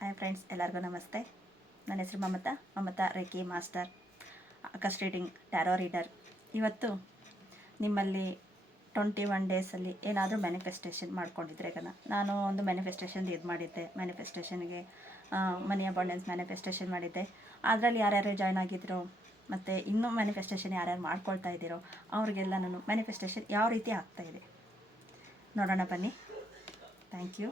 Hi friends, ಎಲ್ಲರಿಗೂ ನಮಸ್ತೆ. ನನ್ನ ಹೆಸರು ಮಮತಾ ರೇಖಿ ಮಾಸ್ಟರ್, ಆಕಾಶ್ ರೀಡಿಂಗ್, ಟ್ಯಾರೋ ರೀಡರ್. ಇವತ್ತು ನಿಮ್ಮಲ್ಲಿ 21 ಡೇಸಲ್ಲಿ ಏನಾದರೂ ಮ್ಯಾನಿಫೆಸ್ಟೇಷನ್ ಮಾಡ್ಕೊಂಡಿದ್ರೆ ನಾನು ಒಂದು ಮ್ಯಾನಿಫೆಸ್ಟೇಷನ್ ಇದು ಮಾಡಿದ್ದೆ. ಮ್ಯಾನಿಫೆಸ್ಟೇಷನ್ಗೆ ಮನಿ ಅಬಂಡೆನ್ಸ್ ಮ್ಯಾನಿಫೆಸ್ಟೇಷನ್ ಮಾಡಿದ್ದೆ. ಅದರಲ್ಲಿ ಯಾರ್ಯಾರು ಜಾಯ್ನ್ ಆಗಿದ್ರು ಮತ್ತು ಇನ್ನೂ ಮ್ಯಾನಿಫೆಸ್ಟೇಷನ್ ಯಾರ್ಯಾರು ಮಾಡ್ಕೊಳ್ತಾ ಇದ್ದೀರೋ ಅವ್ರಿಗೆಲ್ಲ ನಾನು ಮ್ಯಾನಿಫೆಸ್ಟೇಷನ್ ಯಾವ ರೀತಿ ಆಗ್ತಾಯಿದೆ ನೋಡೋಣ ಬನ್ನಿ. Thank you.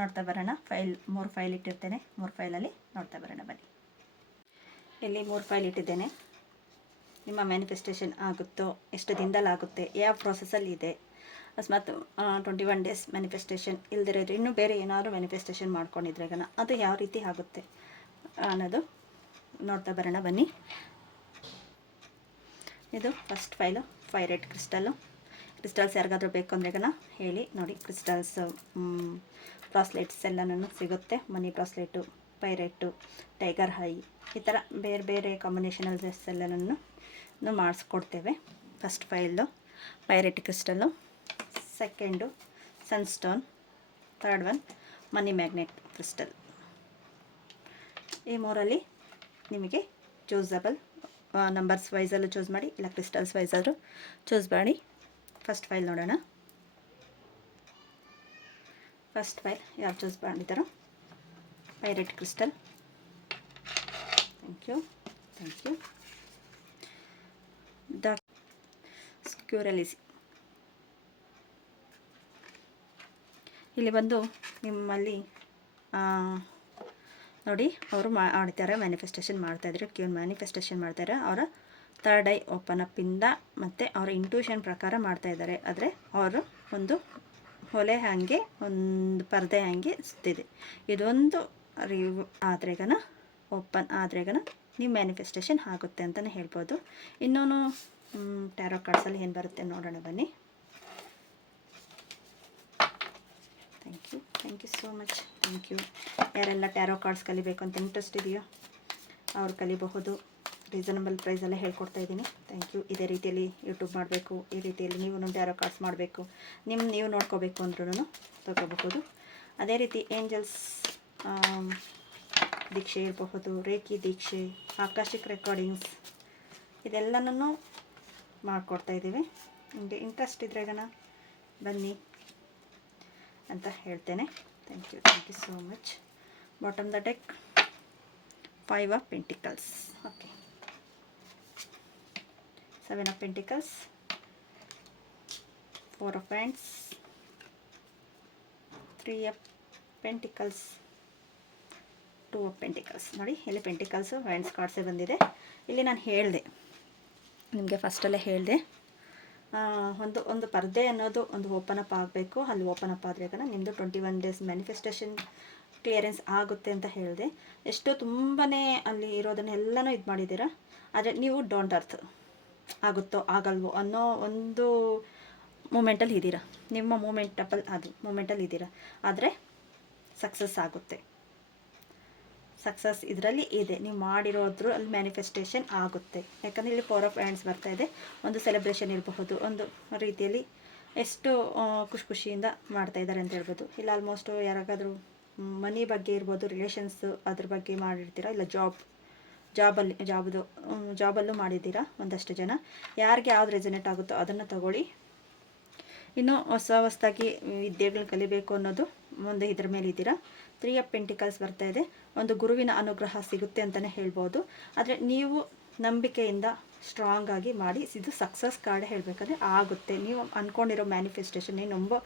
ನೋಡ್ತಾ ಬರೋಣ. 3 ಫೈಲ್ ಇಟ್ಟಿರ್ತೇನೆ. 3 ಫೈಲಲ್ಲಿ ನೋಡ್ತಾ ಬರೋಣ ಬನ್ನಿ. ಇಲ್ಲಿ 3 ಫೈಲ್ ಇಟ್ಟಿದ್ದೇನೆ. ನಿಮ್ಮ ಮ್ಯಾನಿಫೆಸ್ಟೇಷನ್ ಆಗುತ್ತೋ, ಎಷ್ಟು ದಿನದಲ್ಲಿ ಆಗುತ್ತೆ, ಯಾವ ಪ್ರೊಸೆಸಲ್ಲಿ ಇದೆ, ಅಕಸ್ಮಾತ್ 21 ಡೇಸ್ ಮ್ಯಾನಿಫೆಸ್ಟೇಷನ್ ಇಲ್ದಿರೋ ಇನ್ನೂ ಬೇರೆ ಏನಾದರೂ ಮ್ಯಾನಿಫೆಸ್ಟೇಷನ್ ಮಾಡ್ಕೊಂಡಿದ್ರೆ ಅದು ಯಾವ ರೀತಿ ಆಗುತ್ತೆ ಅನ್ನೋದು ನೋಡ್ತಾ ಬರೋಣ ಬನ್ನಿ. ಇದು ಫಸ್ಟ್ ಫೈಲು, ರೆಡ್ ಕ್ರಿಸ್ಟಲ್ಸ್ ಯಾರಿಗಾದ್ರೂ ಬೇಕು ಅಂದರೆ ಹೇಳಿ. ನೋಡಿ, ಕ್ರಿಸ್ಟಲ್ಸ್ ಬ್ರಾಸ್ಲೆಟ್ಸ್ ಎಲ್ಲನೂ ಸಿಗುತ್ತೆ. Money bracelet, pyrite, tiger eye, ಈ ಥರ ಬೇರೆ ಬೇರೆ ಕಾಂಬಿನೇಷನಲ್ ಡ್ರೆಸ್ ಎಲ್ಲನೂ ಮಾಡಿಸ್ಕೊಡ್ತೇವೆ. First file pyrite crystal, second sunstone, third one money magnet crystal. ಈ 3ರಲ್ಲಿ ನಿಮಗೆ ಚೂಸಬಲ್ ನಂಬರ್ಸ್ ವೈಸಲ್ಲೂ ಚೂಸ್ ಮಾಡಿ, ಇಲ್ಲ ಕ್ರಿಸ್ಟಲ್ಸ್ ವೈಸಾದರೂ ಚೂಸ್ ಮಾಡಿ. ಫಸ್ಟ್ ಫೈಲ್ ನೋಡೋಣ. ಫಸ್ಟ್ ಫೈಲ್ ಯಾರು ಚೂಸ್ ಮಾಡಿದ್ದಾರೋ pyrite crystal. Thank you. The ಸ್ಕ್ಯೂರಲಿಸಿ. ಇಲ್ಲಿ ಬಂದು ನಿಮ್ಮಲ್ಲಿ ನೋಡಿ, ಅವರು ಮಾಡ್ತಾರೆ, ಮ್ಯಾನಿಫೆಸ್ಟೇಷನ್ ಮಾಡ್ತಾಯಿದ್ರು. ಮ್ಯಾನಿಫೆಸ್ಟೇಷನ್ ಮಾಡ್ತಾರೆ. ಅವರ ಥರ್ಡ್ ಐ ಓಪನ್ ಅಪ್ಪಿಂದ ಮತ್ತು ಅವರ ಇಂಟ್ಯೂಷನ್ ಪ್ರಕಾರ ಮಾಡ್ತಾಯಿದ್ದಾರೆ. ಆದರೆ ಅವರು ಒಂದು ಹೊಲೆ ಹಾಗೆ, ಒಂದು ಪರದೆ ಹಾಗೆ ಸುತ್ತಿದೆ. ಇದೊಂದು ಆದರೆ ಓಪನ್ ಆದರೆ ನೀವು ಮ್ಯಾನಿಫೆಸ್ಟೇಷನ್ ಆಗುತ್ತೆ ಅಂತಲೇ ಹೇಳ್ಬೋದು. ಇನ್ನೂ ಟ್ಯಾರೋ ಕಾರ್ಡ್ಸಲ್ಲಿ ಏನು ಬರುತ್ತೆ ನೋಡೋಣ ಬನ್ನಿ. Thank you so much. Thank you. ಯಾರೆಲ್ಲ ಟ್ಯಾರೋ ಕಾರ್ಡ್ಸ್ ಕಲಿಬೇಕು ಅಂತ ಇಂಟ್ರೆಸ್ಟ್ ಇದೆಯೋ ಅವ್ರು ಕಲಿಬಹುದು. ರೀಸನಬಲ್ ಪ್ರೈಸಲ್ಲೇ ಹೇಳ್ಕೊಡ್ತಾ ಇದ್ದೀನಿ. Thank you. ಇದೇ ರೀತಿಯಲ್ಲಿ ಯೂಟ್ಯೂಬ್ ಮಾಡಬೇಕು, ಈ ರೀತಿಯಲ್ಲಿ ನೀವು ಟ್ಯಾರೋ ಕಾರ್ಡ್ಸ್ ಮಾಡಬೇಕು, ನೀವು ನೋಡ್ಕೋಬೇಕು ಅಂದ್ರೂ ತಗೋಬಹುದು. ಅದೇ ರೀತಿ ಏಂಜಲ್ಸ್ ದೀಕ್ಷೆ ಇರಬಹುದು, ರೇಖಿ ದೀಕ್ಷೆ, ಆಕಾಶಿಕ್ ರೆಕಾರ್ಡಿಂಗ್ಸ್, ಇದೆಲ್ಲನೂ ಮಾಡಿಕೊಡ್ತಾ ಇದ್ದೀವಿ. ನಿಮಗೆ ಇಂಟ್ರೆಸ್ಟ್ ಇದ್ರೆ ಬನ್ನಿ ಅಂತ ಹೇಳ್ತೇನೆ. Thank you so much. Bottom the deck 5 of pentacles. Okay, 7 of pentacles, 4 of hands, 3 of pentacles, 2 of pentacles. ನೋಡಿ, ಇಲ್ಲಿ ಪೆಂಟಿಕಲ್ಸು ಹ್ಯಾಂಡ್ಸ್ ಕಾರ್ಡ್ಸೇ ಬಂದಿದೆ. ಇಲ್ಲಿ ನಾನು ಹೇಳಿದೆ ನಿಮಗೆ, ಫಸ್ಟಲ್ಲೇ ಹೇಳಿದೆ, ಒಂದು ಪರದೆ ಅನ್ನೋದು ಒಂದು ಓಪನ್ ಅಪ್ ಆಗಬೇಕು. ಅಲ್ಲಿ ಓಪನ್ ಅಪ್ ಆದರೆ ನಿಮ್ಮದು 21 ಡೇಸ್ ಮ್ಯಾನಿಫೆಸ್ಟೇಷನ್ ಕ್ಲಿಯರೆನ್ಸ್ ಆಗುತ್ತೆ ಅಂತ ಹೇಳಿದೆ. ತುಂಬಾ ಅಲ್ಲಿ ಇರೋದನ್ನೆಲ್ಲನೂ ಇದು ಮಾಡಿದ್ದೀರಾ. ಆದರೆ ನೀವು ಡೋಂಟ್ ಅರ್ತ್ ಆಗುತ್ತೋ ಆಗಲ್ವೋ ಅನ್ನೋ ಒಂದು ಮೂಮೆಂಟಲ್ಲಿ ಇದ್ದೀರಾ. ನಿಮ್ಮ ಮೂಮೆಂಟಲ್ಲಿ ಇದ್ದೀರಾ. ಆದರೆ ಸಕ್ಸಸ್ ಆಗುತ್ತೆ. ಸಕ್ಸಸ್ ಇದರಲ್ಲಿ ಇದೆ. ನೀವು ಮಾಡಿರೋದ್ರ ಅಲ್ಲಿ ಮ್ಯಾನಿಫೆಸ್ಟೇಷನ್ ಆಗುತ್ತೆ. ಯಾಕಂದರೆ ಇಲ್ಲಿ 4 ಆಫ್ ಹ್ಯಾಂಡ್ಸ್ ಬರ್ತಾಯಿದೆ. ಒಂದು ಸೆಲೆಬ್ರೇಷನ್ ಇರಬಹುದು, ಒಂದು ರೀತಿಯಲ್ಲಿ ಎಷ್ಟು ಖುಷಿಯಿಂದ ಮಾಡ್ತಾಯಿದ್ದಾರೆ ಅಂತ ಹೇಳ್ಬೋದು. ಇಲ್ಲ ಆಲ್ಮೋಸ್ಟ್ ಯಾರಿಗಾದ್ರೂ ಮನಿ ಬಗ್ಗೆ ಇರ್ಬೋದು, ರಿಲೇಷನ್ಸ್ ಅದ್ರ ಬಗ್ಗೆ ಮಾಡಿರ್ತೀರ, ಇಲ್ಲ ಜಾಬಲ್ಲೂ ಮಾಡಿದ್ದೀರಾ ಒಂದಷ್ಟು ಜನ. ಯಾರಿಗೆ ಯಾವ್ದು ರೆಸನೇಟ್ ಆಗುತ್ತೋ ಅದನ್ನು ತಗೊಳ್ಳಿ. ಇನ್ನೂ ಹೊಸದಾಗಿ ವಿದ್ಯೆಗಳು ಕಲಿಬೇಕು ಅನ್ನೋದು ಒಂದು ಇದ್ರ ಮೇಲೆ ಇದ್ದೀರಾ. 3 ಆಫ್ ಪೆಂಟಿಕಲ್ಸ್ ಬರ್ತಾ ಇದೆ. ಒಂದು ಗುರುವಿನ ಅನುಗ್ರಹ ಸಿಗುತ್ತೆ ಅಂತಲೇ ಹೇಳ್ಬೋದು. ಆದರೆ ನೀವು ನಂಬಿಕೆಯಿಂದ ಸ್ಟ್ರಾಂಗ್ ಆಗಿ ಮಾಡಿ. ಇದು ಸಕ್ಸಸ್ ಕಾರ್ಡ್ ಹೇಳಬೇಕಾದ್ರೆ ಆಗುತ್ತೆ. ನೀವು ಅಂದ್ಕೊಂಡಿರೋ ಮ್ಯಾನಿಫೆಸ್ಟೇಷನ್ ನಂಬೋ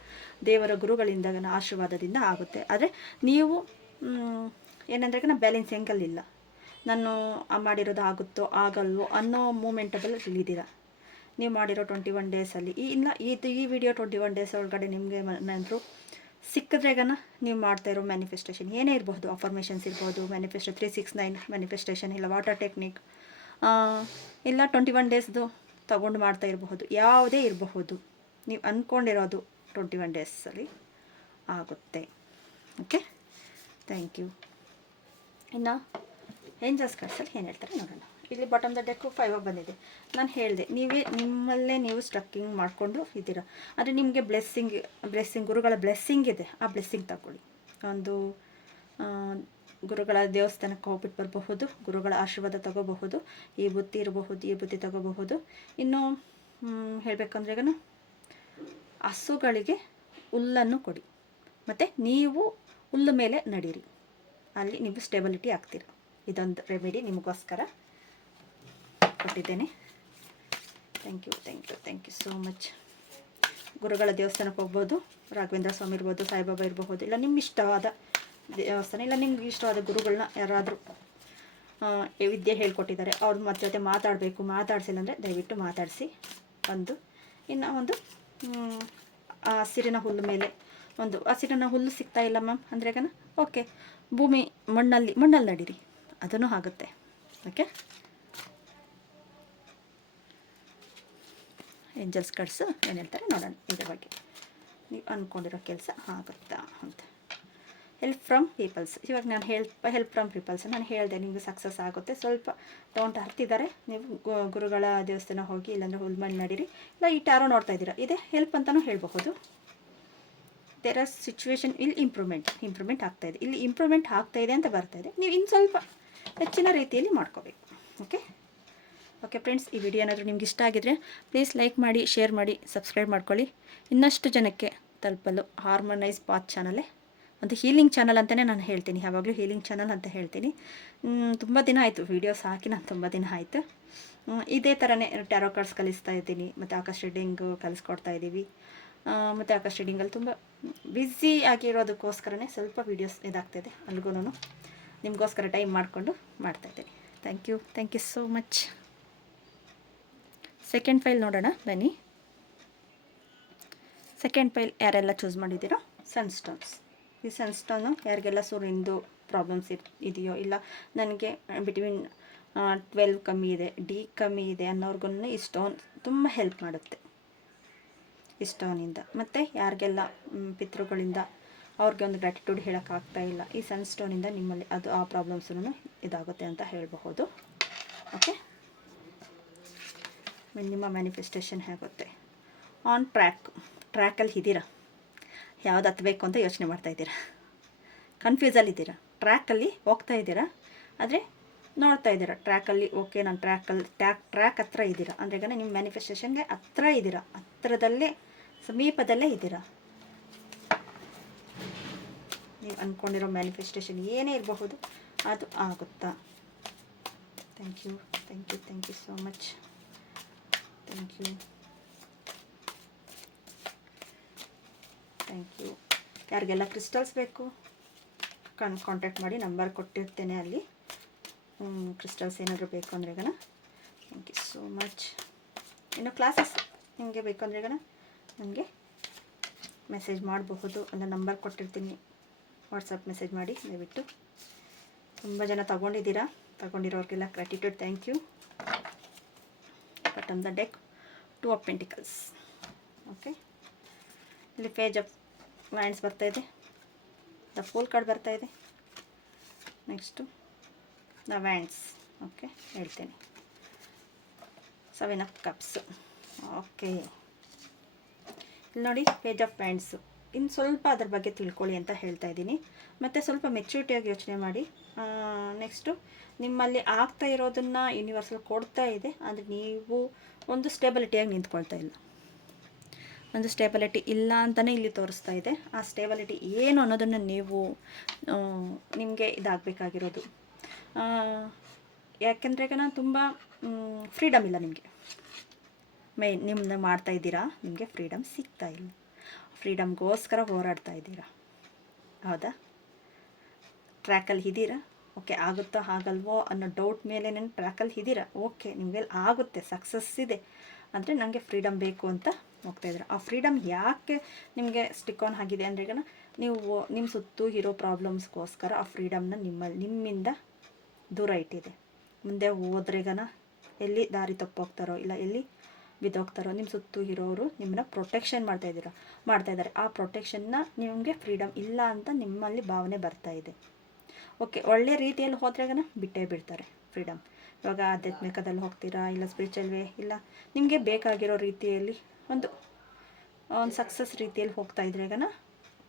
ದೇವರ ಗುರುಗಳಿಂದ ಆಶೀರ್ವಾದದಿಂದ ಆಗುತ್ತೆ. ಆದರೆ ನೀವು ಏನಂದ್ರೆ ಬ್ಯಾಲೆನ್ಸಿಂಗಲ್ಲಿಲ್ಲ. ನಾನು ಮಾಡಿರೋದು ಆಗುತ್ತೋ ಆಗಲ್ವೋ ಅನ್ನೋ ಮೂಮೆಂಟಬಲ್ ಇದ್ದೀರಾ. ನೀವು ಮಾಡಿರೋ 21 ಡೇಸಲ್ಲಿ ಈ ವಿಡಿಯೋ 21 ಡೇಸ್ ಒಳಗಡೆ ನಿಮಗೆ ಏನಾದರೂ ಸಿಕ್ಕಿದ್ರೆ ನೀವು ಮಾಡ್ತಾ ಇರೋ ಮ್ಯಾನಿಫೆಸ್ಟೇಷನ್ ಏನೇ ಇರಬಹುದು. ಅಫರ್ಮೇಷನ್ಸ್ ಇರ್ಬೋದು, 369 ಮ್ಯಾನಿಫೆಸ್ಟೇಷನ್, ಇಲ್ಲ ವಾಟರ್ ಟೆಕ್ನಿಕ್, ಇಲ್ಲ 21 ಡೇಸ್ದು ತೊಗೊಂಡು ಮಾಡ್ತಾ ಇರಬಹುದು. ಯಾವುದೇ ಇರಬಹುದು. ನೀವು ಅಂದ್ಕೊಂಡಿರೋದು 21 ಡೇಸಲ್ಲಿ ಆಗುತ್ತೆ. Okay, thank you. ಇನ್ನು ಏಂಜಲ್ಸ್ ಕಾರ್ಡ್ಸಲ್ಲಿ ಏನು ಹೇಳ್ತಾರೆ ನೋಡೋಣ. ಇಲ್ಲಿ ಬಾಟಮ್ ದ ಡೆಕ್ಕು 5 ಬಂದಿದೆ. ನಾನು ಹೇಳಿದೆ, ನಿಮ್ಮಲ್ಲೇ ನೀವು ಸ್ಟ್ರಕ್ಕಿಂಗ್ ಮಾಡಿಕೊಂಡು ಇದ್ದೀರಾ. ಆದರೆ ನಿಮಗೆ ಬ್ಲೆಸ್ಸಿಂಗ್ ಗುರುಗಳ ಬ್ಲೆಸ್ಸಿಂಗ್ ಇದೆ. ಆ ಬ್ಲೆಸ್ಸಿಂಗ್ ತಗೊಳ್ಳಿ. ಒಂದು ಗುರುಗಳ ದೇವಸ್ಥಾನಕ್ಕೆ ಹೋಗ್ಬಿಟ್ಟು ಬರಬಹುದು, ಗುರುಗಳ ಆಶೀರ್ವಾದ ತಗೋಬಹುದು, ಈ ಬುತ್ತಿ ಇರಬಹುದು, ಈ ಬುತ್ತಿ ತಗೋಬಹುದು. ಇನ್ನು ಹೇಳಬೇಕಂದ್ರೆ ಈಗ ಹಸುಗಳಿಗೆ ಹುಲ್ಲನ್ನು ಕೊಡಿ, ಮತ್ತು ನೀವು ಹುಲ್ಲು ಮೇಲೆ ನಡೀರಿ, ಅಲ್ಲಿ ನೀವು ಸ್ಟೆಬಿಲಿಟಿ ಆಗ್ತೀರ. ಇದೊಂದು ರೆಮಿಡಿ ನಿಮಗೋಸ್ಕರ ಕೊಟ್ಟಿದ್ದೇನೆ. Thank you so much. ಗುರುಗಳ ದೇವಸ್ಥಾನಕ್ಕೆ ಹೋಗ್ಬೋದು, ರಾಘವೇಂದ್ರ ಸ್ವಾಮಿ ಇರ್ಬೋದು, ಸಾಯಿಬಾಬಾ ಇರಬಹುದು, ಇಲ್ಲ ನಿಮ್ಮ ಇಷ್ಟವಾದ ದೇವಸ್ಥಾನ, ಇಲ್ಲ ನಿಮ್ಗೆ ಇಷ್ಟವಾದ ಗುರುಗಳನ್ನ ಯಾರಾದರೂ ವಿದ್ಯೆ ಹೇಳ್ಕೊಟ್ಟಿದ್ದಾರೆ ಅವ್ರ ಜೊತೆ ಮಾತಾಡಿಸಿಲ್ಲ ಅಂದರೆ ದಯವಿಟ್ಟು ಮಾತಾಡಿಸಿ ಒಂದು. ಇನ್ನು ಒಂದು ಹಸಿರಿನ ಹುಲ್ಲು ಮೇಲೆ ಒಂದು ಹಸಿರಿನ ಹುಲ್ಲು ಸಿಗ್ತಾ ಇಲ್ಲ ಮ್ಯಾಮ್ ಅಂದರೆ ಓಕೆ, ಭೂಮಿ ಮಣ್ಣಲ್ಲಿ ನಡೀರಿ, ಅದನ್ನು ಆಗುತ್ತೆ. ಓಕೆ, ಏಂಜಲ್ಸ್ ಕಟ್ಸು ಏನು ಹೇಳ್ತಾರೆ ನೋಡೋಣ ಇದ್ರ ಬಗ್ಗೆ. ನೀವು ಅಂದ್ಕೊಂಡಿರೋ ಕೆಲಸ ಆಗುತ್ತಾ ಅಂತ. ಹೆಲ್ಪ್ ಫ್ರಮ್ ಪೀಪಲ್ಸ್, ಇವಾಗ ನಾನು ಹೆಲ್ಪ್ ಫ್ರಮ್ ಪೀಪಲ್ಸ್ ನಾನು ಹೇಳಿದೆ, ನಿಮಗೆ ಸಕ್ಸಸ್ ಆಗುತ್ತೆ. ಸ್ವಲ್ಪ ಡೌಂಟ್ ಅರ್ತಿದ್ದಾರೆ, ನೀವು ಗುರುಗಳ ದೇವಸ್ಥಾನ ಹೋಗಿ, ಇಲ್ಲಾಂದರೆ ಹುಲ್ಮಣ್ಣು ನಡೀರಿ, ಇಲ್ಲ ಈ ಟ್ಯಾರೋ ನೋಡ್ತಾ ಇದ್ದೀರಾ, ಇದೇ ಹೆಲ್ಪ್ ಅಂತಲೂ ಹೇಳಬಹುದು. ದೇರ್ ಆರ್ ಸಿಚುವೇಶನ್ ಇಲ್ಲಿ ಇಂಪ್ರೂವ್ಮೆಂಟ್ ಆಗ್ತಾಯಿದೆ, ಇಲ್ಲಿ ಇಂಪ್ರೂವ್ಮೆಂಟ್ ಆಗ್ತಾಯಿದೆ ಅಂತ ಬರ್ತಾಯಿದೆ. ನೀವು ಇನ್ನು ಸ್ವಲ್ಪ ಹೆಚ್ಚಿನ ರೀತಿಯಲ್ಲಿ ಮಾಡ್ಕೋಬೇಕು. ಓಕೆ ಫ್ರೆಂಡ್ಸ್, ಈ ವಿಡಿಯೋ ಏನಾದರೂ ನಿಮ್ಗೆ ಇಷ್ಟ ಆಗಿದ್ರೆ ಪ್ಲೀಸ್ ಲೈಕ್ ಮಾಡಿ, ಶೇರ್ ಮಾಡಿ, ಸಬ್ಸ್ಕ್ರೈಬ್ ಮಾಡ್ಕೊಳ್ಳಿ. ಇನ್ನಷ್ಟು ಜನಕ್ಕೆ ತಲುಪಲು ಹಾರ್ಮೋನೈಸ್ ಪಾತ್ ಚಾನಲೇ ಒಂದು ಹೀಲಿಂಗ್ ಚಾನಲ್ ಅಂತಲೇ ನಾನು ಹೇಳ್ತೀನಿ, ಯಾವಾಗಲೂ ಹೀಲಿಂಗ್ ಚಾನಲ್ ಅಂತ ಹೇಳ್ತೀನಿ. ತುಂಬ ದಿನ ಆಯಿತು ವೀಡಿಯೋಸ್ ಹಾಕಿ, ನಾನು ತುಂಬ ದಿನ ಆಯಿತು. ಇದೇ ಥರನೇ ಟ್ಯಾರೋ ಕಾರ್ಡ್ಸ್ ಕಲಿಸ್ತಾ ಇದ್ದೀನಿ, ಮತ್ತು ಆಕಾಶ್ ರೀಡಿಂಗು ಕಲಿಸ್ಕೊಡ್ತಾ ಇದ್ದೀವಿ. ಮತ್ತು ಆಕಾಶ್ ರೀಡಿಂಗಲ್ಲಿ ತುಂಬ ಬ್ಯುಸಿ ಆಗಿರೋದಕ್ಕೋಸ್ಕರನೇ ಸ್ವಲ್ಪ ವೀಡಿಯೋಸ್ ಇದಾಗ್ತಾಯಿದೆ, ಅಲ್ಲಿಗೂ ನಿಮಗೋಸ್ಕರ ಟೈಮ್ ಮಾಡಿಕೊಂಡು ಮಾಡ್ತಾಯಿದ್ದೀನಿ. Thank you so much. Second pile ನೋಡೋಣ ಬನ್ನಿ. ಸೆಕೆಂಡ್ ಫೈಲ್ ಯಾರೆಲ್ಲ ಚೂಸ್ ಮಾಡಿದ್ದೀರೋ ಸನ್ಸ್ಟೋನ್ಸ್. ಈ ಸನ್ಸ್ಟೋನು ಯಾರಿಗೆಲ್ಲ ಸೂರ್ಯಂದು ಪ್ರಾಬ್ಲಮ್ಸ್ ಇದೆಯೋ, ಇಲ್ಲ ನನಗೆ ಬಿಟ್ವೀನ್ 12 ಕಮ್ಮಿ ಇದೆ, ಡಿ ಕಮ್ಮಿ ಇದೆ ಅನ್ನೋರ್ಗು ಈ ಸ್ಟೋನ್ ತುಂಬ ಹೆಲ್ಪ್ ಮಾಡುತ್ತೆ. ಈ ಸ್ಟೋನಿಂದ ಮತ್ತು ಯಾರಿಗೆಲ್ಲ ಪಿತೃಗಳಿಂದ ಅವ್ರಿಗೆ ಒಂದು ಗ್ರ್ಯಾಟಿಟ್ಯೂಡ್ ಹೇಳೋಕ್ಕಾಗ್ತಾ ಇಲ್ಲ, ಈ ಸನ್ಸ್ಟೋನಿಂದ ನಿಮ್ಮಲ್ಲಿ ಅದು ಆ ಪ್ರಾಬ್ಲಮ್ಸೂ ಇದಾಗುತ್ತೆ ಅಂತ ಹೇಳಬಹುದು. ಓಕೆ, ನಿಮ್ಮ ಮ್ಯಾನಿಫೆಸ್ಟೇಷನ್ ಆಗುತ್ತೆ. ಆನ್ ಟ್ರ್ಯಾಕಲ್ಲಿ ಇದ್ದೀರಾ, ಯಾವ್ದು ಹತ್ತಬೇಕು ಅಂತ ಯೋಚನೆ ಮಾಡ್ತಾಯಿದ್ದೀರಾ, ಕನ್ಫ್ಯೂಸಲ್ಲಿದ್ದೀರಾ, ಟ್ರ್ಯಾಕಲ್ಲಿ ಹೋಗ್ತಾ ಇದ್ದೀರಾ, ಆದರೆ ನೋಡ್ತಾ ಇದ್ದೀರಾ ಟ್ರ್ಯಾಕಲ್ಲಿ, ಓಕೆ ನಾನು ಟ್ರ್ಯಾಕ್ ಹತ್ರ ಇದ್ದೀರಾ ಅಂದರೆ ಈಗ ನಿಮ್ಮ ಮ್ಯಾನಿಫೆಸ್ಟೇಷನ್ಗೆ ಹತ್ರ ಇದ್ದೀರಾ, ಹತ್ರದಲ್ಲೇ ಸಮೀಪದಲ್ಲೇ ಇದ್ದೀರಾ. ನೀವು ಅಂದ್ಕೊಂಡಿರೋ ಮ್ಯಾನಿಫೆಸ್ಟೇಷನ್ ಏನೇ ಇರಬಹುದು ಅದು ಆಗುತ್ತಾ. Thank you so much. Thank you. ಯಾರಿಗೆಲ್ಲ ಕ್ರಿಸ್ಟಲ್ಸ್ ಬೇಕು ಕಾಂಟ್ಯಾಕ್ಟ್ ಮಾಡಿ, ನಂಬರ್ ಕೊಟ್ಟಿರ್ತೇನೆ ಅಲ್ಲಿ. ಕ್ರಿಸ್ಟಲ್ಸ್ ಏನಾದರೂ ಬೇಕು ಅಂದರೆ ಥ್ಯಾಂಕ್ ಯು ಸೋ ಮಚ್. ಇನ್ನು ಕ್ಲಾಸಸ್ ನಿಮಗೆ ಬೇಕು ಅಂದರೆ ನನಗೆ ಮೆಸೇಜ್ ಮಾಡಬಹುದು, ಅಲ್ಲ ನಂಬರ್ ಕೊಟ್ಟಿರ್ತೀನಿ, ವಾಟ್ಸಪ್ ಮೆಸೇಜ್ ಮಾಡಿ ದಯವಿಟ್ಟು. ತುಂಬ ಜನ ತಗೊಂಡಿರೋರಿಗೆಲ್ಲ gratitude, thank you. But in the deck 2 of Pentacles. Okay, ಇಲ್ಲಿ ಪೇಜ್ ಆಫ್ ವ್ಯಾಂಡ್ಸ್ ಬರ್ತಾಯಿದೆ, ದ ಫೂಲ್ ಕಾರ್ಡ್ ಬರ್ತಾಯಿದೆ, ನೆಕ್ಸ್ಟು ದ ವ್ಯಾಂಡ್ಸ್. ಓಕೆ, ಹೇಳ್ತೇನೆ 7 of Cups. ಓಕೆ, ಇಲ್ಲಿ ನೋಡಿ ಪೇಜ್ ಆಫ್ ವ್ಯಾಂಡ್ಸು. ಇನ್ನು ಸ್ವಲ್ಪ ಅದ್ರ ಬಗ್ಗೆ ತಿಳ್ಕೊಳ್ಳಿ ಅಂತ ಹೇಳ್ತಾ ಇದ್ದೀನಿ, ಮತ್ತು ಸ್ವಲ್ಪ ಮೆಚ್ಯೂರಿಟಿಯಾಗಿ ಯೋಚನೆ ಮಾಡಿ. ನೆಕ್ಸ್ಟು ನಿಮ್ಮಲ್ಲಿ ಆಗ್ತಾ ಇರೋದನ್ನು ಯೂನಿವರ್ಸಲ್ ಕೊಡ್ತಾ ಇದೆ, ಆದರೆ ನೀವು ಒಂದು ಸ್ಟೇಬಿಲಿಟಿಯಾಗಿ ನಿಂತ್ಕೊಳ್ತಾ ಇಲ್ಲ. ಒಂದು ಸ್ಟೇಬಿಲಿಟಿ ಇಲ್ಲ ಅಂತಲೇ ಇಲ್ಲಿ ತೋರಿಸ್ತಾ ಇದೆ. ಆ ಸ್ಟೇಬಿಲಿಟಿ ಏನು ಅನ್ನೋದನ್ನು ನೀವು ನಿಮಗೆ ಇದಾಗಬೇಕಾಗಿರೋದು. ಯಾಕೆಂದರೆ ನಾನು ತುಂಬ ಫ್ರೀಡಮ್ ಇಲ್ಲ ನಿಮಗೆ. ನಿಮ್ಮನ್ನ ಮಾಡ್ತಾ ಇದ್ದೀರಾ, ನಿಮಗೆ ಫ್ರೀಡಮ್ ಸಿಗ್ತಾ ಇಲ್ಲ. ಫ್ರೀಡಮ್ಗೋಸ್ಕರ ಹೋರಾಡ್ತಾ ಇದ್ದೀರಾ, ಹೌದಾ? ಟ್ರ್ಯಾಕಲ್ಲಿ ಇದ್ದೀರಾ, ಓಕೆ, ಆಗುತ್ತೋ ಆಗಲ್ವೋ ಅನ್ನೋ ಡೌಟ್ ಮೇಲೆ ನಾನು ಟ್ರ್ಯಾಕಲ್ಲಿ ಇದ್ದೀರಾ, ಓಕೆ, ನಿಮಗೆ ಆಗುತ್ತೆ, ಸಕ್ಸಸ್ ಇದೆ ಅಂದರೆ ನನಗೆ ಫ್ರೀಡಮ್ ಬೇಕು ಅಂತ ಹೋಗ್ತಾಯಿದ್ದೀರಾ. ಆ ಫ್ರೀಡಮ್ ಯಾಕೆ ನಿಮಗೆ ಸ್ಟಿಕ್ ಆನ್ ಆಗಿದೆ ಅಂದರೆ ಈಗ ನೀವು ನಿಮ್ಮ ಸುತ್ತೂ ಇರೋ ಪ್ರಾಬ್ಲಮ್ಸ್ಗೋಸ್ಕರ ಆ ಫ್ರೀಡಮ್ನ ನಿಮ್ಮಿಂದ ದೂರ ಇಟ್ಟಿದೆ. ಮುಂದೆ ಹೋದ್ರೆಗನ ಎಲ್ಲಿ ದಾರಿ ತಪ್ಪೋಗ್ತಾರೋ, ಇಲ್ಲ ಎಲ್ಲಿ ಬಿದ್ದೋಗ್ತಾರೋ, ನಿಮ್ಮ ಸುತ್ತೂ ಇರೋರು ನಿಮ್ಮನ್ನ ಪ್ರೊಟೆಕ್ಷನ್ ಮಾಡ್ತಾಯಿದ್ದಾರೆ. ಆ ಪ್ರೊಟೆಕ್ಷನ್ನ ನಿಮಗೆ ಫ್ರೀಡಮ್ ಇಲ್ಲ ಅಂತ ನಿಮ್ಮಲ್ಲಿ ಭಾವನೆ ಬರ್ತಾಯಿದೆ. ಓಕೆ, ಒಳ್ಳೆ ರೀತಿಯಲ್ಲಿ ಹೋದ್ರೆಗನ ಬಿಟ್ಟೇ ಬಿಡ್ತಾರೆ ಫ್ರೀಡಮ್. ಇವಾಗ ಆಧ್ಯಾತ್ಮಿಕದಲ್ಲಿ ಹೋಗ್ತೀರಾ, ಇಲ್ಲ ಸ್ಪಿರಿಚುವಲ್ ವೇ, ಇಲ್ಲ ನಿಮಗೆ ಬೇಕಾಗಿರೋ ರೀತಿಯಲ್ಲಿ ಒಂದು ಸಕ್ಸಸ್ ರೀತಿಯಲ್ಲಿ ಹೋಗ್ತಾ ಇದ್ರೆಗನ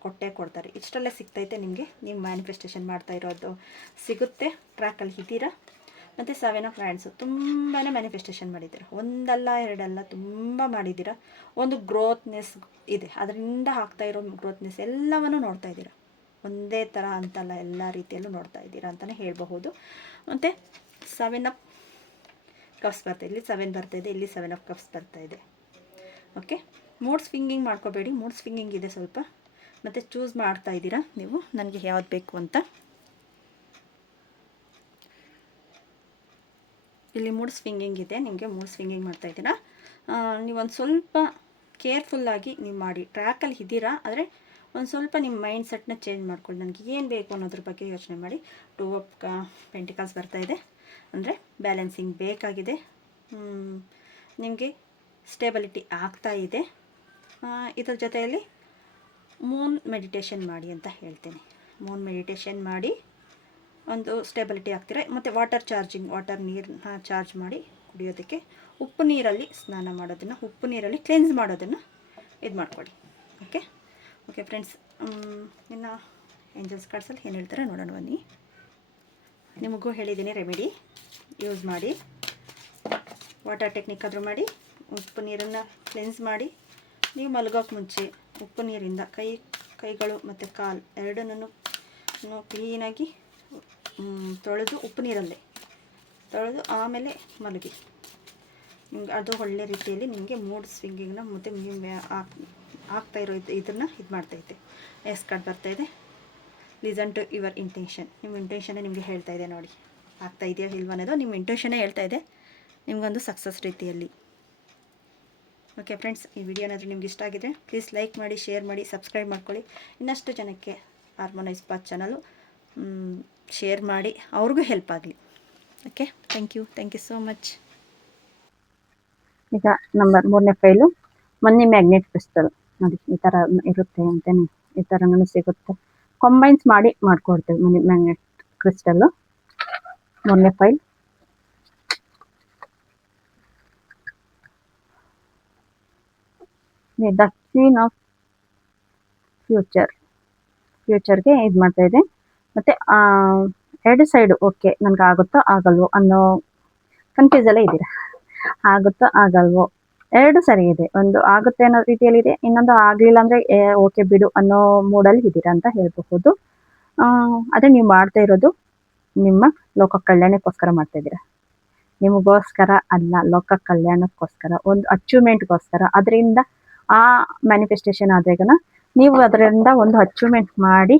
ಕೊಟ್ಟೇ ಕೊಡ್ತಾರೆ. ಇಷ್ಟರಲ್ಲೇ ಸಿಗ್ತೈತೆ ನಿಮಗೆ. ನೀವು ಮ್ಯಾನಿಫೆಸ್ಟೇಷನ್ ಮಾಡ್ತಾ ಇರೋದು ಸಿಗುತ್ತೆ. ಟ್ರ್ಯಾಕಲ್ಲಿ ಇದ್ದೀರಾ. ಮತ್ತು 7 ಆಫ್ ಹ್ಯಾಂಡ್ಸು ತುಂಬಾ ಮ್ಯಾನಿಫೆಸ್ಟೇಷನ್ ಮಾಡಿದ್ದೀರಾ. ಒಂದಲ್ಲ ಎರಡಲ್ಲ ತುಂಬ ಮಾಡಿದ್ದೀರಾ. ಒಂದು ಗ್ರೋತ್ನೆಸ್ ಇದೆ, ಅದರಿಂದ ಆಗ್ತಾ ಇರೋ ಗ್ರೋತ್ನೆಸ್ ಎಲ್ಲವನ್ನು ನೋಡ್ತಾ ಇದ್ದೀರಾ. ಒಂದೇ ಥರ ಅಂತಲ್ಲ, ಎಲ್ಲ ರೀತಿಯಲ್ಲೂ ನೋಡ್ತಾ ಇದ್ದೀರಾ ಅಂತಲೇ ಹೇಳಬಹುದು. ಮತ್ತು 7 ಆಫ್ ಕಪ್ಸ್ ಬರ್ತಾಯಿದೆ, ಇಲ್ಲಿ 7 ಬರ್ತಾಯಿದೆ, ಇಲ್ಲಿ 7 ಆಫ್ ಕಪ್ಸ್ ಬರ್ತಾಯಿದೆ. ಓಕೆ, ಮೂಡ್ ಸ್ವಿಂಗಿಂಗ್ ಮಾಡ್ಕೋಬೇಡಿ. ಮೂಡ್ ಸ್ವಿಂಗಿಂಗ್ ಇದೆ ಸ್ವಲ್ಪ. ಮತ್ತು ಚೂಸ್ ಮಾಡ್ತಾ ಇದ್ದೀರಾ ನೀವು ನನಗೆ ಯಾವ್ದು ಬೇಕು ಅಂತ. ಇಲ್ಲಿ ಮೂಡ್ ಸ್ವಿಂಗಿಂಗ್ ಇದೆ, ನಿಮಗೆ ಮೂಡ್ ಸ್ವಿಂಗಿಂಗ್ ಮಾಡ್ತಾ ಇದ್ದೀರಾ. ನೀವೊಂದು ಸ್ವಲ್ಪ ಕೇರ್ಫುಲ್ಲಾಗಿ ನೀವು ಮಾಡಿ. ಟ್ರ್ಯಾಕಲ್ಲಿ ಇದ್ದೀರಾ, ಆದರೆ ಒಂದು ಸ್ವಲ್ಪ ನಿಮ್ಮ ಮೈಂಡ್ ಸೆಟ್ನ ಚೇಂಜ್ ಮಾಡ್ಕೊಳ್ಳಿ. ನನಗೆ ಏನು ಬೇಕು ಅನ್ನೋದ್ರ ಬಗ್ಗೆ ಯೋಚನೆ ಮಾಡಿ. 2 ಆಫ್ ಪೆಂಟಿಕಲ್ಸ್ ಬರ್ತಾಯಿದೆ, ಅಂದರೆ ಬ್ಯಾಲೆನ್ಸಿಂಗ್ ಬೇಕಾಗಿದೆ. ನಿಮಗೆ ಸ್ಟೇಬಿಲಿಟಿ ಆಗ್ತಾ ಇದೆ. ಇದ್ರ ಜೊತೆಯಲ್ಲಿ ಮೂನ್ ಮೆಡಿಟೇಷನ್ ಮಾಡಿ ಅಂತ ಹೇಳ್ತೀನಿ. ಮೂನ್ ಮೆಡಿಟೇಷನ್ ಮಾಡಿ ಒಂದು ಸ್ಟೇಬಿಲಿಟಿ ಆಗ್ತೀರಾ. ಮತ್ತು ವಾಟರ್ ನೀರನ್ನ ಚಾರ್ಜ್ ಮಾಡಿ ಕುಡಿಯೋದಕ್ಕೆ, ಉಪ್ಪು ನೀರಲ್ಲಿ ಸ್ನಾನ ಮಾಡೋದನ್ನು, ಉಪ್ಪು ನೀರಲ್ಲಿ ಕ್ಲೆನ್ಸ್ ಮಾಡೋದನ್ನು ಇದು ಮಾಡ್ಕೊಳ್ಳಿ. ಓಕೆ ಫ್ರೆಂಡ್ಸ್, ಇನ್ನು ಏಂಜಲ್ಸ್ ಕಾರ್ಡ್ಸಲ್ಲಿ ಏನು ಹೇಳ್ತಾರೆ ನೋಡೋಣ ಬನ್ನಿ. ನಿಮಗೂ ಹೇಳಿದ್ದೀನಿ, ರೆಮಿಡಿ ಯೂಸ್ ಮಾಡಿ. ವಾಟರ್ ಟೆಕ್ನಿಕ್ ಆದರೂ ಮಾಡಿ, ಉಪ್ಪು ನೀರನ್ನು ಕ್ಲೆನ್ಸ್ ಮಾಡಿ. ನೀವು ಮಲಗೋಕ್ಕೆ ಮುಂಚೆ ಉಪ್ಪು ನೀರಿಂದ ಕೈಗಳು ಮತ್ತು ಕಾಲು ಎರಡನ್ನೂ ಕ್ಲೀನಾಗಿ ತೊಳೆದು, ಉಪ್ಪು ನೀರಲ್ಲೇ ತೊಳೆದು ಆಮೇಲೆ ಮಲಗಿ. ನಿಮ್ಗೆ ಅದು ಒಳ್ಳೆ ರೀತಿಯಲ್ಲಿ ನಿಮಗೆ ಮೂಡ್ ಸ್ವಿಂಗಿಂಗ್ನ ಮತ್ತು ನೀವು ಆಗ್ತಾ ಇರೋ ಇದನ್ನು ಇದು ಮಾಡ್ತೈತೆ. ಎಸ್ ಕಾರ್ಡ್ ಬರ್ತಾಯಿದೆ. Listen to your intention. ನಿಮ್ಮ ಇಂಟೆನ್ಷನ್ನೇ ನಿಮಗೆ ಹೇಳ್ತಾ ಇದೆ ನೋಡಿ. ಆಗ್ತಾ ಇದೆಯಾ ಇಲ್ವ ಅನ್ನೋದು ನಿಮ್ಮ ಇಂಟೆನ್ಷನ್ನೇ ಹೇಳ್ತಾ ಇದೆ ನಿಮಗೊಂದು ಸಕ್ಸಸ್ ರೀತಿಯಲ್ಲಿ. ಓಕೆ ಫ್ರೆಂಡ್ಸ್, ಈ ವಿಡಿಯೋ ಏನಾದರೂ ನಿಮ್ಗೆ ಇಷ್ಟ ಆಗಿದ್ರೆ ಪ್ಲೀಸ್ ಲೈಕ್ ಮಾಡಿ, ಶೇರ್ ಮಾಡಿ, ಸಬ್ಸ್ಕ್ರೈಬ್ ಮಾಡ್ಕೊಳ್ಳಿ. ಇನ್ನಷ್ಟು ಜನಕ್ಕೆ ಹಾರ್ಮೋನೈಸ್ ಪಾತ್ ಚಾನಲು ಶೇರ್ ಮಾಡಿ, ಅವ್ರಿಗೂ ಹೆಲ್ಪ್ ಆಗಲಿ. Okay, thank you so much. ಈಗ ನಂಬರ್ 3ನೇ ಫೈಲು ಮನಿ ಮ್ಯಾಗ್ನೆಟ್ ಕ್ರಿಸ್ಟಲ್ ನೋಡಿ. ಈ ಥರ ಇರುತ್ತೆ ಅಂತೇನೆ, ಈ ಥರನೂ ಸಿಗುತ್ತೆ. ಕಂಬೈನ್ಸ್ ಮಾಡಿ ಮಾಡ್ಕೊಡ್ತೇವೆ ಮನಿ ಮ್ಯಾಗ್ನೆಟ್ ಕ್ರಿಸ್ಟಲ್ಲು. 3ನೇ ಫೈಲ್ ದ ಕ್ವೀನ್ ಆಫ್ ಫ್ಯೂಚರ್ಗೆ ಇದು ಮಾಡ್ತಾ ಇದೆ. ಮತ್ತು 2 ಸೈಡು ಓಕೆ, ನನಗೆ ಆಗುತ್ತೋ ಆಗಲ್ವೋ ಅನ್ನೋ ಕನ್ಫ್ಯೂಸಲ್ಲೇ ಇದ್ದೀರಾ. ಆಗುತ್ತೋ ಆಗಲ್ವೋ 2 ಸರಿ ಇದೆ. ಒಂದು ಆಗುತ್ತೆ ಅನ್ನೋ ರೀತಿಯಲ್ಲಿದೆ, ಇನ್ನೊಂದು ಆಗಲಿಲ್ಲ ಅಂದರೆ ಓಕೆ ಬಿಡು ಅನ್ನೋ ಮೂಡಲ್ಲಿ ಇದ್ದೀರಾ ಅಂತ ಹೇಳಬಹುದು. ಅದೇ ನೀವು ಮಾಡ್ತಾ ಇರೋದು ನಿಮ್ಮ ಲೋಕ ಕಲ್ಯಾಣಕ್ಕೋಸ್ಕರ ಮಾಡ್ತಾ ಇದ್ದೀರಾ. ನಿಮಗೋಸ್ಕರ ಅಲ್ಲ, ಲೋಕ ಕಲ್ಯಾಣಕ್ಕೋಸ್ಕರ, ಒಂದು ಅಚೀವ್ಮೆಂಟ್ಗೋಸ್ಕರ. ಅದರಿಂದ ಆ ಮ್ಯಾನಿಫೆಸ್ಟೇಷನ್ ಆದಾಗನ ನೀವು ಅದರಿಂದ ಒಂದು ಅಚೀವ್ಮೆಂಟ್ ಮಾಡಿ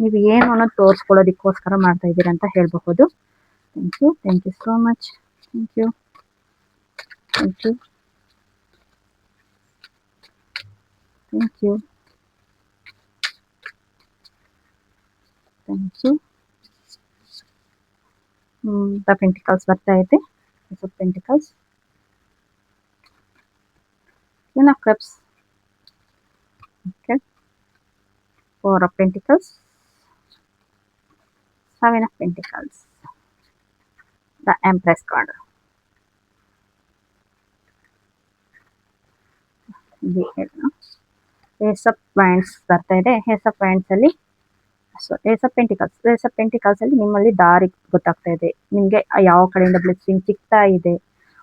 ನೀವು ಏನು ಅನ್ನೋದು ತೋರಿಸ್ಕೊಳ್ಳೋದಕ್ಕೋಸ್ಕರ ಮಾಡ್ತಾ ಇದ್ದೀರಾ ಅಂತ ಹೇಳಬಹುದು. Thank you so much. Thank you. The pentacles ಬರ್ತಾ ಇದೆ. Pentacles, Queen of Cups, okay, 4 of Pentacles, 7 of Pentacles, the Empress card, Ace of Wands ಬರ್ತಾ ಇದೆ. Ace of Wands ಅಲ್ಲಿ Ace of Pentacles ಅಲ್ಲಿ ನಿಮ್ಮಲ್ಲಿ ದಾರಿ ಗೊತ್ತಾಗ್ತಾ ಇದೆ. ನಿಮಗೆ ಯಾವ ಕಡೆಯಿಂದ ಬ್ಲೆಸ್ಸಿಂಗ್ ಸಿಗ್ತಾ ಇದೆ.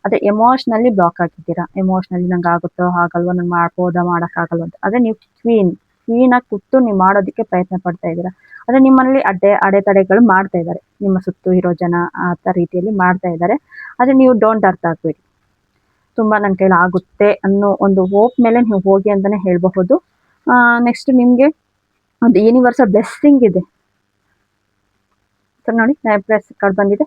ಅದೇ ಎಮೋಷ್ನಲಿ ಬ್ಲಾಕ್ ಆಗಿದ್ದೀರಾ. ಎಮೋಷ್ನಲಿ ನಂಗೆ ಆಗುತ್ತೋ ಆಗಲ್ವೋ, ನಾನು ಮಾಡ್ಬೋದಾ ಮಾಡೋಕ್ಕಾಗಲ್ವ ಅಂತ. ಅದೇ ನೀವು ಕ್ವೀನಾಗಿ ಕೂತು ನೀವು ಮಾಡೋದಕ್ಕೆ ಪ್ರಯತ್ನ ಪಡ್ತಾ ಇದ್ದೀರಾ. ಅದೇ ನಿಮ್ಮಲ್ಲಿ ಅಡೆತಡೆಗಳು ಮಾಡ್ತಾ ಇದ್ದಾರೆ. ನಿಮ್ಮ ಸುತ್ತು ಇರೋ ಜನ ಆ ರೀತಿಯಲ್ಲಿ ಮಾಡ್ತಾ ಇದ್ದಾರೆ. ಆದರೆ ನೀವು ಡೋಂಟ್ ಅರ್ಥ ಆಗಬೇಡಿ. ತುಂಬ ನನ್ನ ಕೈಲಿ ಆಗುತ್ತೆ ಅನ್ನೋ ಒಂದು ಹೋಪ್ ಮೇಲೆ ನೀವು ಹೋಗಿ ಅಂತಲೇ ಹೇಳಬಹುದು. ನೆಕ್ಸ್ಟ್ ನಿಮಗೆ ಒಂದು ಯೂನಿವರ್ಸಲ್ ಬ್ಲೆಸ್ಸಿಂಗ್ ಇದೆ ನೋಡಿ. ಪ್ರೆಸ್ ಕಾರ್ಡ್ ಬಂದಿದೆ.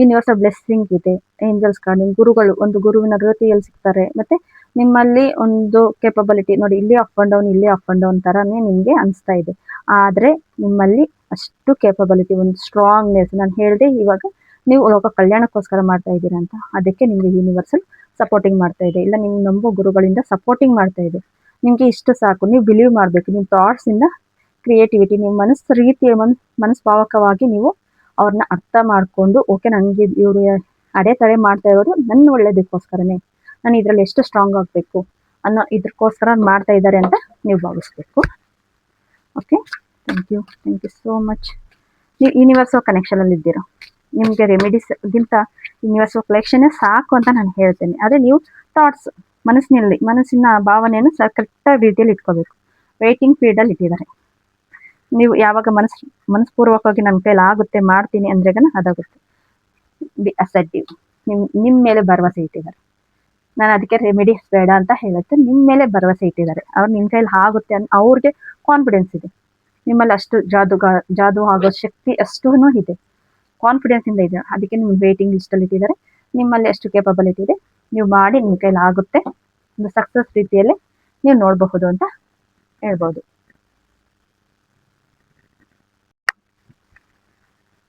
ಯೂನಿವರ್ಸಲ್ ಬ್ಲೆಸ್ಸಿಂಗ್ ಇದೆ. ಏಂಜಲ್ಸ್ ಕಾರ್ಡ್, ನಿಮ್ಮ ಗುರುಗಳು ಒಂದು ಗುರುವಿನ ರೀತಿಯಲ್ಲಿ ಸಿಗ್ತಾರೆ. ಮತ್ತು ನಿಮ್ಮಲ್ಲಿ ಒಂದು ಕೇಪಬಿಲಿಟಿ ನೋಡಿ, ಇಲ್ಲಿ ಅಪ್ ಆ್ಯಂಡ್ ಡೌನ್ ಥರನೇ ನಿಮಗೆ ಅನಿಸ್ತಾ ಇದೆ. ಆದರೆ ನಿಮ್ಮಲ್ಲಿ ಅಷ್ಟು ಕೇಪಬಿಲಿಟಿ, ಒಂದು ಸ್ಟ್ರಾಂಗ್ನೆಸ್. ನಾನು ಹೇಳಿದೆ ಇವಾಗ ನೀವು ಲೋಕ ಕಲ್ಯಾಣಕ್ಕೋಸ್ಕರ ಮಾಡ್ತಾ ಇದ್ದೀರಾ ಅಂತ. ಅದಕ್ಕೆ ನಿಮಗೆ ಯೂನಿವರ್ಸಲ್ ಸಪೋರ್ಟಿಂಗ್ ಮಾಡ್ತಾ ಇದೆ. ಇಲ್ಲ ನಿಮ್ಮ ನಂಬೋ ಗುರುಗಳಿಂದ ಸಪೋರ್ಟಿಂಗ್ ಮಾಡ್ತಾ ಇದೆ. ನಿಮಗೆ ಇಷ್ಟು ಸಾಕು. ನೀವು ಬಿಲೀವ್ ಮಾಡಬೇಕು. ನಿಮ್ಮ ಥಾಟ್ಸಿಂದ ಕ್ರಿಯೇಟಿವಿಟಿ, ನಿಮ್ಮ ಮನಸ್ಭಾವಕವಾಗಿ ನೀವು ಅವ್ರನ್ನ ಅರ್ಥ ಮಾಡಿಕೊಂಡು, ಓಕೆ ನನಗೆ ಇವರು ಅಡೆತಡೆ ಮಾಡ್ತಾ ಇರೋದು ನನ್ನ ಒಳ್ಳೇದಕ್ಕೋಸ್ಕರನೇ, ನಾನು ಇದರಲ್ಲಿ ಎಷ್ಟು ಸ್ಟ್ರಾಂಗ್ ಆಗಬೇಕು ಅನ್ನೋ ಇದಕ್ಕೋಸ್ಕರ ಮಾಡ್ತಾ ಇದ್ದಾರೆ ಅಂತ ನೀವು ಭಾವಿಸ್ಬೇಕು. Okay, thank you so much. ನೀವು ಯೂನಿವರ್ಸೋ ಕನೆಕ್ಷನಲ್ಲಿ ಇದ್ದೀರಾ. ನಿಮಗೆ ರೆಮಿಡೀಸ್ಗಿಂತ ಯೂನಿವರ್ಸೋ ಕಲೆಕ್ಷನ್ನೇ ಸಾಕು ಅಂತ ನಾನು ಹೇಳ್ತೇನೆ. ಆದರೆ ನೀವು ಥಾಟ್ಸ್ ಮನಸ್ಸಿನ ಭಾವನೆಯನ್ನು ಕರೆಕ್ಟಾಗಿ ರೀತಿಯಲ್ಲಿ ಇಟ್ಕೋಬೇಕು. ವೇಟಿಂಗ್ ಪೀರಿಯಡಲ್ಲಿ ಇಟ್ಟಿದ್ದಾರೆ. ನೀವು ಯಾವಾಗ ಮನಸ್ಪೂರ್ವಕವಾಗಿ ನನ್ನ ಕೈಲಿ ಆಗುತ್ತೆ ಮಾಡ್ತೀನಿ ಅಂದ್ರೆಗನ ಅದಾಗುತ್ತೆ. ಬಿ ಅಸೆಪ್ಟಿವ್. ನಿಮ್ಮ ಮೇಲೆ ಭರವಸೆ ಇಟ್ಟಿದ್ದಾರೆ. ನಾನು ಅದಕ್ಕೆ ರೆಮಿಡೀಸ್ ಬೇಡ ಅಂತ ಹೇಳುತ್ತೆ. ನಿಮ್ಮ ಮೇಲೆ ಭರವಸೆ ಇಟ್ಟಿದ್ದಾರೆ. ಅವ್ರು ನಿಮ್ಮ ಕೈಲಿ ಆಗುತ್ತೆ ಅವ್ರಿಗೆ ಕಾನ್ಫಿಡೆನ್ಸ್ ಇದೆ. ನಿಮ್ಮಲ್ಲಿ ಅಷ್ಟು ಜಾದು ಆಗೋ ಶಕ್ತಿ ಅಷ್ಟೂ ಇದೆ. ಕಾನ್ಫಿಡೆನ್ಸಿಂದ ಇದೆ. ಅದಕ್ಕೆ ನಿಮ್ಮ ವೇಟಿಂಗ್ ಲಿಸ್ಟಲ್ಲಿ ಇಟ್ಟಿದ್ದಾರೆ. ನಿಮ್ಮಲ್ಲಿ ಎಷ್ಟು ಕೇಪಬಿಲಿಟಿ ಇದೆ, ನೀವು ಮಾಡಿ ನಿಮ್ಮ ಕೈಲಿ ಆಗುತ್ತೆ, ಒಂದು ಸಕ್ಸಸ್ ರೀತಿಯಲ್ಲಿ ನೀವು ನೋಡಬಹುದು ಅಂತ ಹೇಳ್ಬೋದು.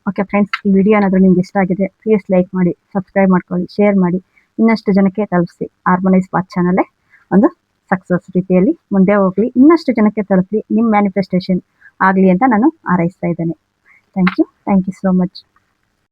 ಓಕೆ ಫ್ರೆಂಡ್ಸ್, ಈ ವಿಡಿಯೋ ಏನಾದರೂ ನಿಮ್ಗೆ ಇಷ್ಟ ಆಗಿದೆ ಪ್ಲೀಸ್ ಲೈಕ್ ಮಾಡಿ, ಸಬ್ಸ್ಕ್ರೈಬ್ ಮಾಡ್ಕೊಳ್ಳಿ, ಶೇರ್ ಮಾಡಿ, ಇನ್ನಷ್ಟು ಜನಕ್ಕೆ ತಲುಪಿಸಿ. ಹಾರ್ಮೋನೈಸ್ ಪಾತ್ ಚಾನಲ್ಲೇ ಒಂದು ಸಕ್ಸಸ್ ರೀತಿಯಲ್ಲಿ ಮುಂದೆ ಹೋಗಲಿ, ಇನ್ನಷ್ಟು ಜನಕ್ಕೆ ತಲುಪಲಿ, ನಿಮ್ಮ ಮ್ಯಾನಿಫೆಸ್ಟೇಷನ್ ಆಗಲಿ ಅಂತ ನಾನು ಹಾರೈಸ್ತಾ ಇದ್ದೇನೆ. Thank you so much.